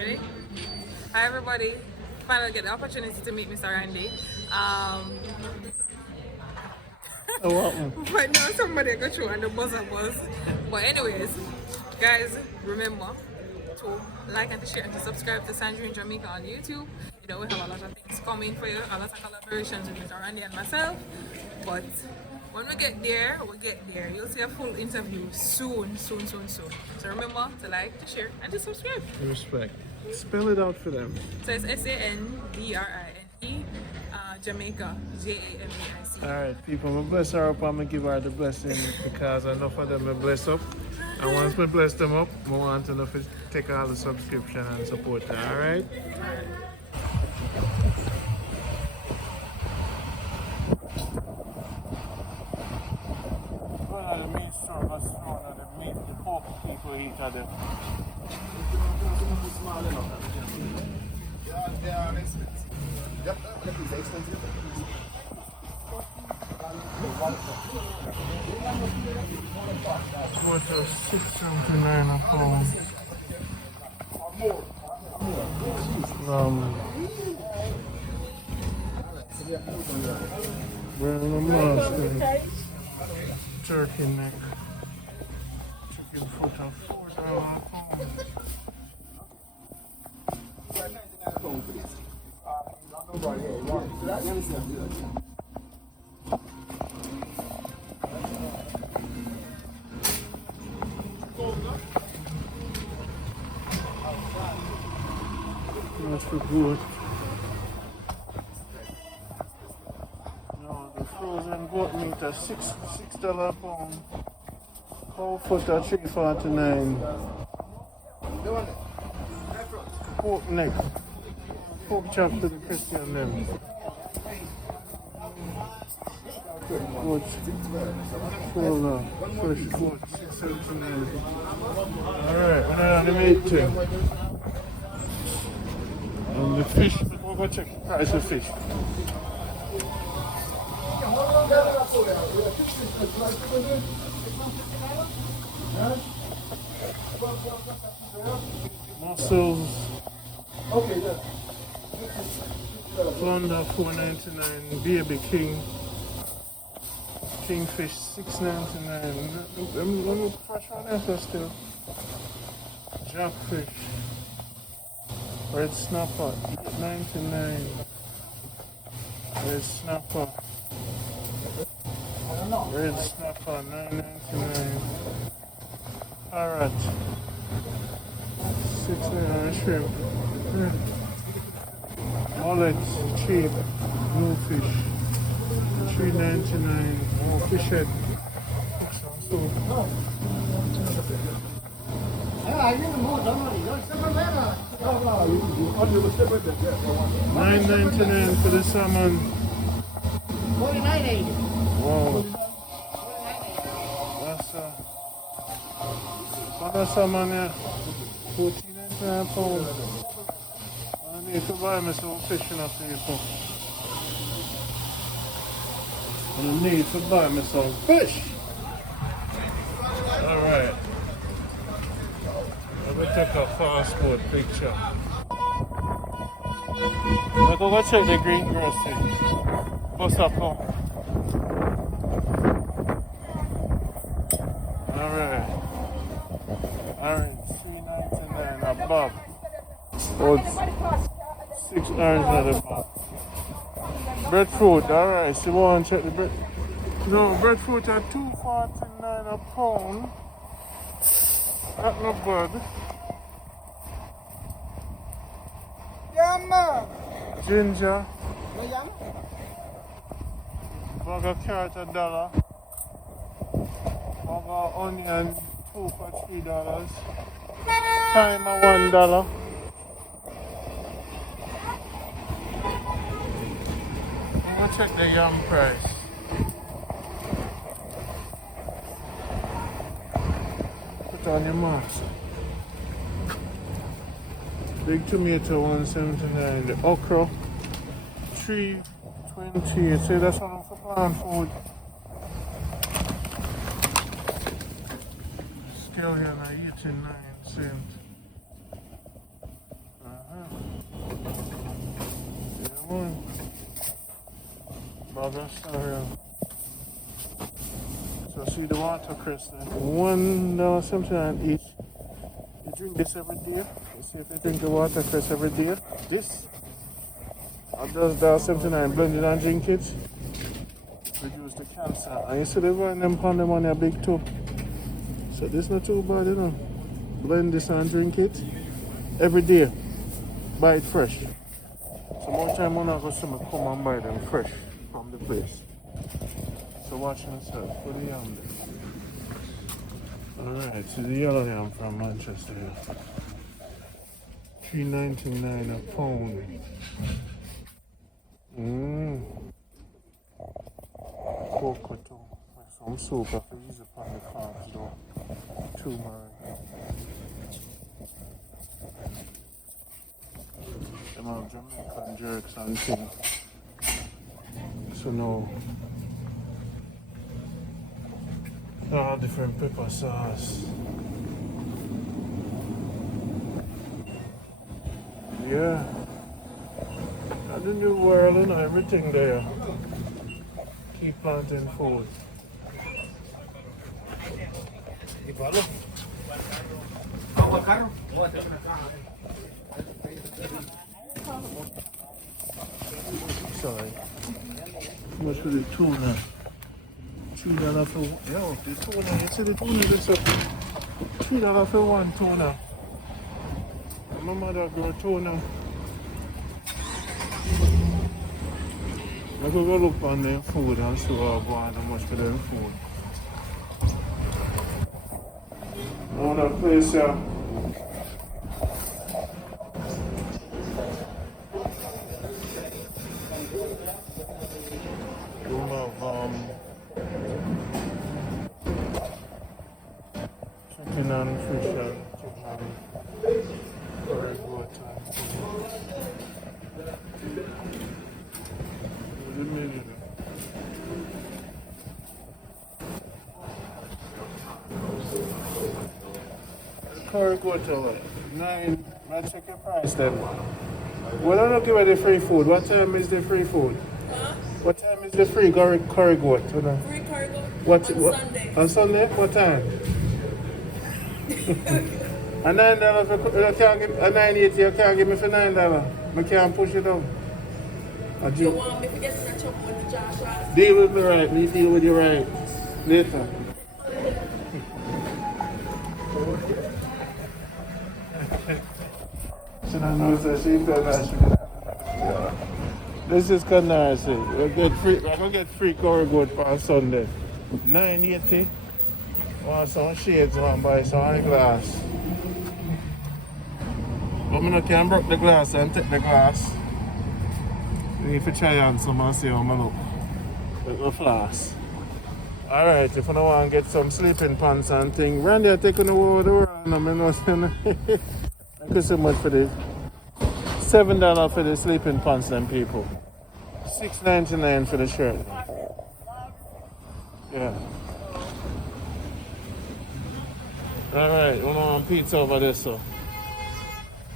Ready? Hi everybody. Finally get the opportunity to meet Mr. Randy. Oh, what one? But now somebody got through and the buzzer buzz. But anyways, guys, remember to like and to share and to subscribe to Sandra in Jamaica on YouTube. You know we have a lot of things coming for you, a lot of collaborations with Mr. Randy and myself. But when we get there, we get there. You'll see a full interview soon. So remember to like, to share, and to subscribe. Respect. Spell it out for them. So it's SANDRINE, Jamaica, JAMAIC. Alright, people, I'm bless her up. I'm gonna give her the blessing because enough of them are blessed up. And once we bless them up, we want enough to take all the subscription and support her, alright? One of the meat servers, one of the meat, the pork people eat of them. They are expensive. Yep, that is expensive. What a $6.79 a pound. Wearing a mask and turkey neck, chicken foot of $4 a pound. That's for good. No, the frozen goat meat at $6 a pound. Cow foot at $3.49. Pork neck. Pork chop to the Christian them. Goat, shoulder, fresh goat, $6.79. Alright, now the meat thing. And the fish, we'll go check the price of fish. Mussels, flounder $4.99, baby kingfish $6.99. Them look fresh on there still. Jackfish, red snapper $8.99. Red snapper $9.99. Parrot $6.99. Shrimp. Mullet cheap. Bluefish $3.99. Oh, fish head. $9.99 for the salmon. Wow. That's salmon here. $14.99 a pound. I need to buy me some fish enough people. I need to buy me some fish. Alright. I'm going to take a passport picture. I'm going to check the green grocery. What's up, Paul? Alright, $3.99 a bob. Oh, $6 a bob. Breadfruit, alright, so you want to check the bread? No, breadfruit at $2.49 a pound. That's not bad. Ginger. Bag of carrot $1. Bag of onion 2 for $3. Thyme $1. I'm gonna check the yam price. Put on your mask. Big tomato $1.79. The okra $3.20. See, that's all for plant food. Scallion at 89 cents. that's sorry. So see the water crystal. $1.79 each. You drink this every day. You see if they drink the water crystal every day. This $1.79 blended and drink it. Reduce the cancer. And you see the one them pound them on a big tub. So this not too bad, you know. Blend this and drink it every day. Buy it fresh. So more time when I go to come and buy them fresh from the place. So watch yourself for the yam there. Alright, so the yellow yam from Manchester here. $3.99 a pound. Coconut too. Some soup I can use it on the carbs though. Turmeric. Them have Jamaican jerks and things. So now all different pepper sauce. Yeah. And the new world and everything there. Keep planting food. Sorry. How much for the tuna? $3 for yo, the tuna. You see the tuna this up? $3 for one tuna. My mother grow tuna. I could go look on their food and see how much for their food. Another place here. You have chicken and fish and curry water. The middle. Curry water, like 9. Let's check your price then. Well, I don't give you the free food. What time is the free food? Huh? What time is the free curry goat? Free curry goat? What, on Sunday. On Sunday? What time? A $9 for you can't give a $9.80 you can't give me for $9. I can't push it down. You want me to get in a trouble with the Josh Ross? Deal with me right, me deal with you right. Later. She don't know that she felt that she This is Canarsie. We're gonna get free curry goat for Sunday. $9.80. Want some shades, want buy some eyeglass. But I can break the glass and take the glass. If you try on some and see how I look. With my flask. Alright, if you don't want to get some sleeping pants and thing, Randy, I take on the world and I'm not saying. Thank you so much for this. $7 for the sleeping pants, them people. $6.99 for the shirt. Yeah. Alright, we want pizza over there, so.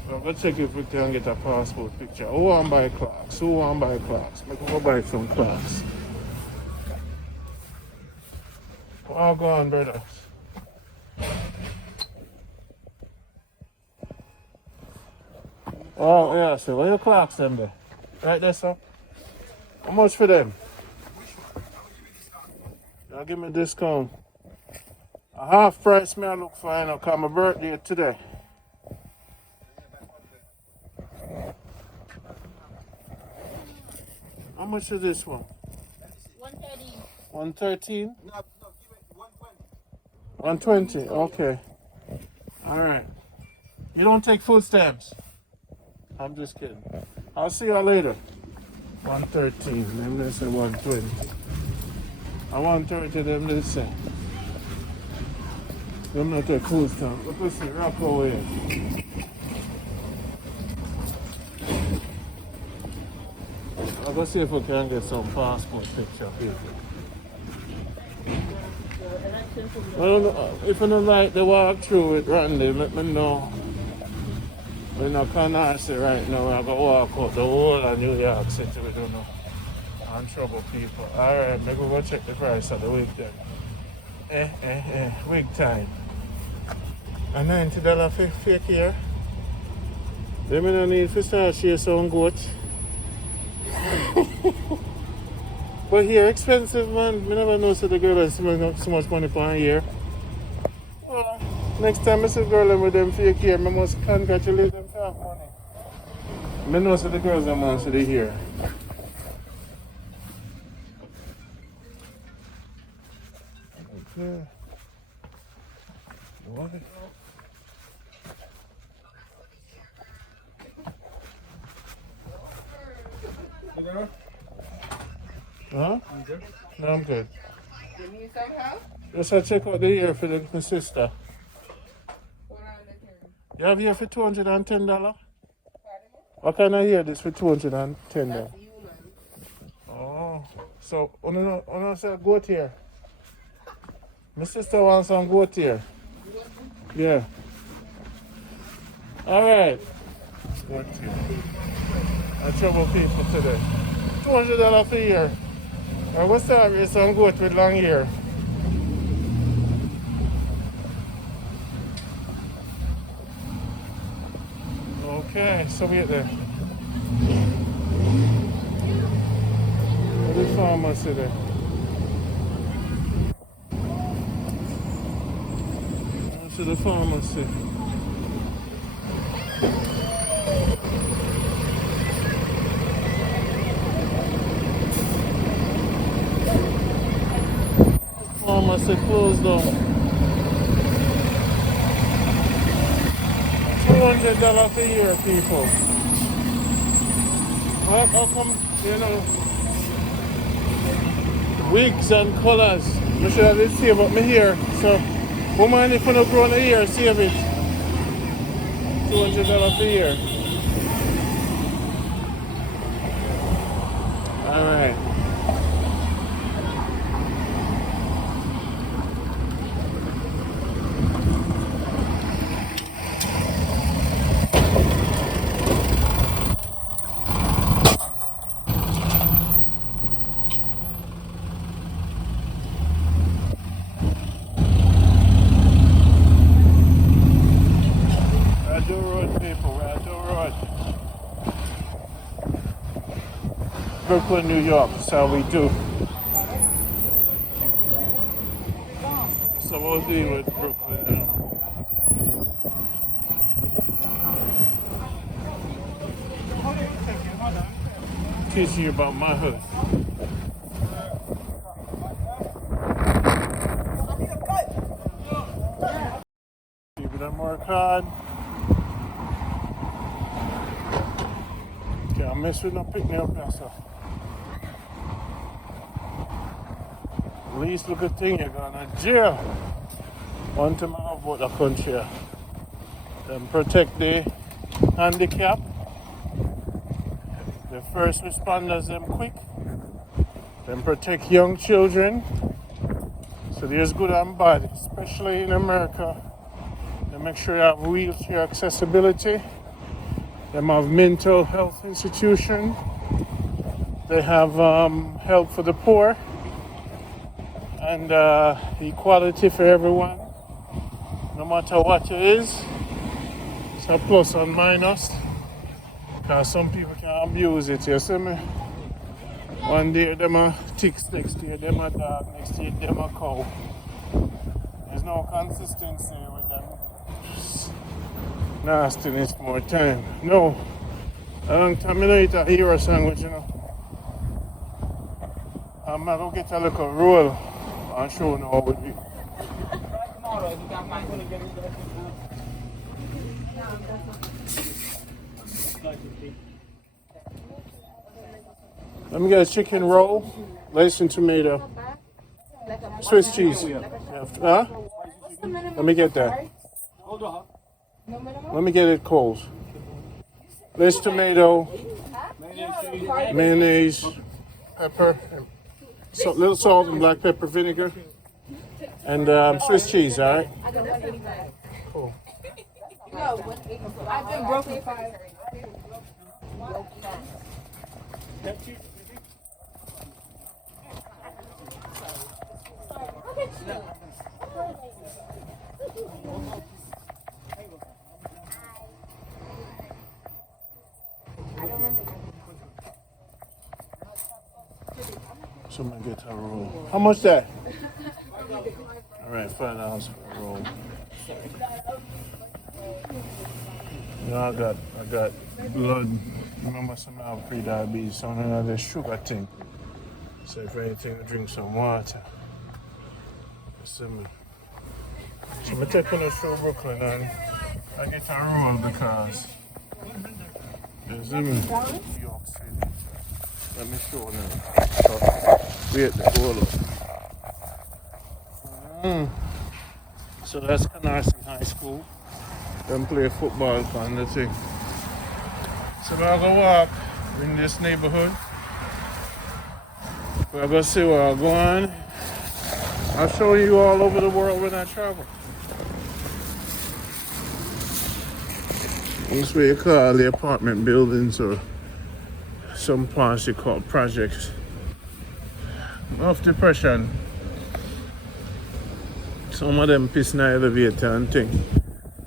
Well, let's check if we can get a passport picture. Who want to buy clocks? Who want to buy clocks? Make me go buy some clocks. All gone, brothers. Oh, yeah, so where your clocks them there? Right there, sir? How much for them? Y'all give me a discount. A half price me I look for, you know, because my birthday today. How much is this one? 130. 113? No, give it 120. 120, okay. Alright. You don't take food stamps? I'm just kidding. I'll see y'all later. 113, them they say 120. I 130, them they say. Them not take food stamps. Look, see, rock away. I'll go see if we can get some passport picture here. Well, if you don't like the walk through it, Randy, let me know. We're not Canarsie right now. We're going to walk out the whole of New York City. We don't know. I'm trouble people. Alright, maybe we'll check the price of the wig then. Wig time. A $90 for fake here. They may not need to start share some goat. But here expensive man. I never know so the girl has so much money for a year. Well, next time I see a girl with them fake hair, I must congratulate them for that money. I know so the girls are man so they here. Okay. What? Huh? No, I'm good. You need some help? Just I check out the ear for my sister. Hold on, let me. You have here for $210? What kind of ear this for $210? Oh, so on say goat here. My sister wants some goat here. Yeah. Alright. Goat here. I trouble people today. $200 for ear. I will start with some goat with long hair. Okay, so wait there. What is pharmacy there? To the pharmacy. Pharmacy closed down. $200 a year, people. How come, wigs and colors? I should have it save up my hair. So, woman, if you don't grow a year, save it. $200 a year. Alright. Brooklyn, New York. That's how we do. So we'll deal with Brooklyn. Teach you about my hood. Keep it more hard. Can't mess with no pick me up yourself. Least look at thing you're going to jail. One time I about the country. Then protect the handicapped. The first responders them quick. Then protect young children. So there's good and bad, especially in America. They make sure you have wheelchair accessibility. They have mental health institution. They have help for the poor. And equality for everyone, no matter what it is. It's a plus and minus, because some people can abuse it, you see me? One day them are ticks, next year them are dog, next year them are cow. There's no consistency with them. Just nastiness more time. No, a long time I don't eat a hero sandwich, I'm going to get a little roll. I'm sure now would be. Let me get a chicken roll, lettuce and tomato, Swiss cheese. Huh? Let me get that. Let me get it cold. Lettuce, tomato, mayonnaise, pepper. So, little salt and black pepper vinegar, and Swiss cheese, all right? Cool. I've been broken 5. Someone get a roll. How much that? Alright, $5 for a roll. I got blood. Remember some have pre-diabetes, so I have this sugar thing. So if anything, I drink some water. See me. So I'm taking us through Brooklyn and I get a roll because you see me? New York City. Let me show now. So, wait, hold up. So that's Canarsie High School. Them play football on the thing. So we're gonna walk in this neighborhood. We're gonna see where I'm going. I'll show you all over the world when I travel. This way you call the apartment buildings or some parts you call projects. Of depression. Some of them piss in the elevator and thing.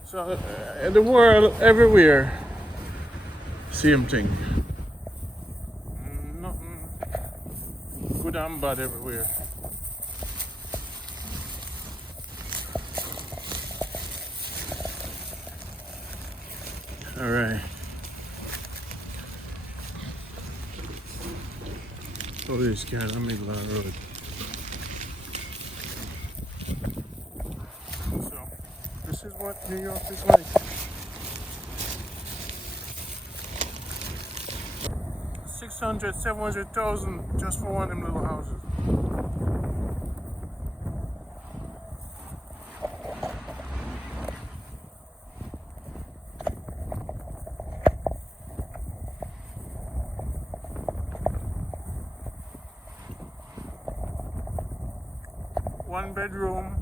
So in the world, everywhere, same thing. Nothing good and bad everywhere. All right. Oh, this guy, let me go on the road. So, this is what New York is like. 600, 700,000 just for one of them little houses. One bedroom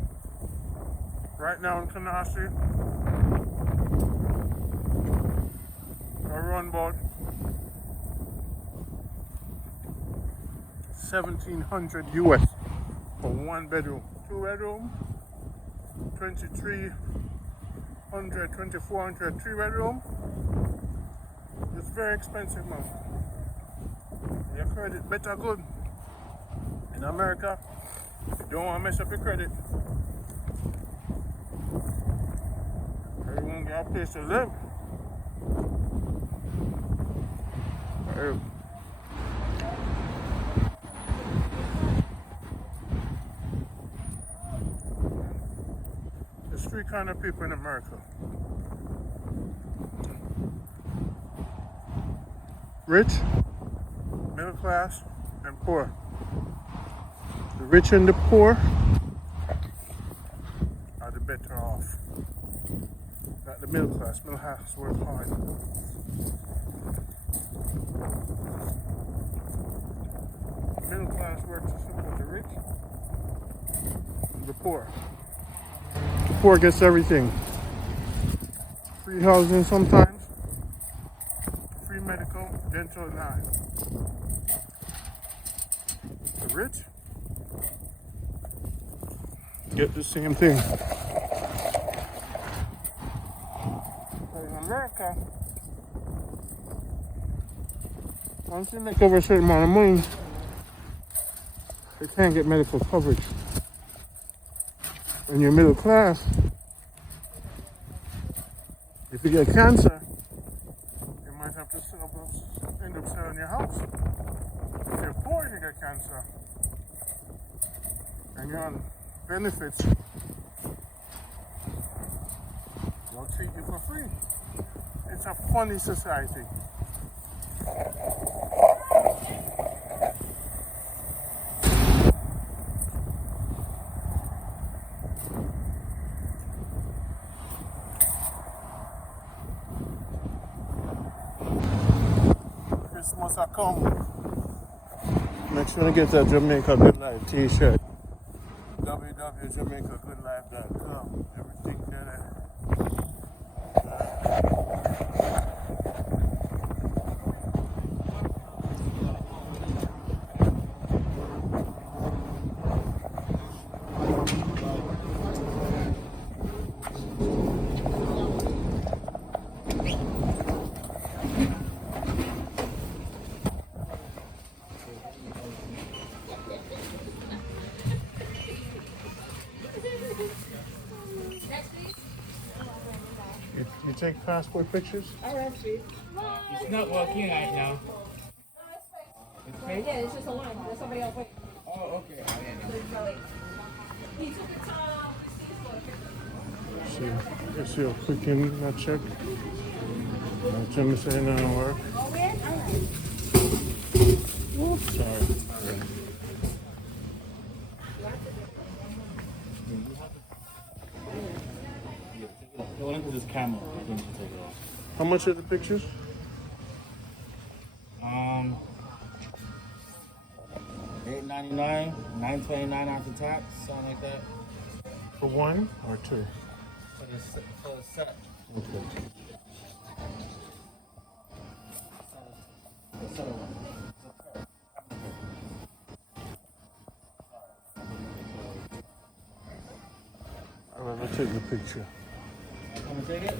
right now in Canarsie. Around about 1,700 US for one bedroom. Two bedroom, 2,300, 2,400. Three bedroom. It's very expensive, man. Your credit better good. In America, you don't want to mess up your credit. Everyone got a place to live. There's three kind of people in America. Rich, middle class, and poor. The rich and the poor are the better off. Not the middle class. Middle class work hard. Middle class works to support the rich and the poor. The poor gets everything. Free housing sometimes, free medical, dental, and eye. The rich get the same thing. But in America, once you make over a certain amount of money, you can't get medical coverage. When you're middle class, if you get cancer, you might have to end up selling your house. If you're poor, you get cancer, and you're on benefits, they'll treat you for free. It's a funny society. Christmas I come. Make sure to get that Jamaica Good Life t-shirt. www.jamaicagoodlife.com. Everything there. take passport pictures? It's not working right now. Yeah, it's just a line. There's somebody else waiting. Oh, okay. He took the time. See, let's see how quick him not check. Jim saying that don't work. Oops, sorry. The one with this camera, I think you take it off. How much are the pictures? $8.99, $9.29 after tax, something like that. For one or two? For the set. Okay. The set of one. All right, I'll take the picture. I'm gonna take it.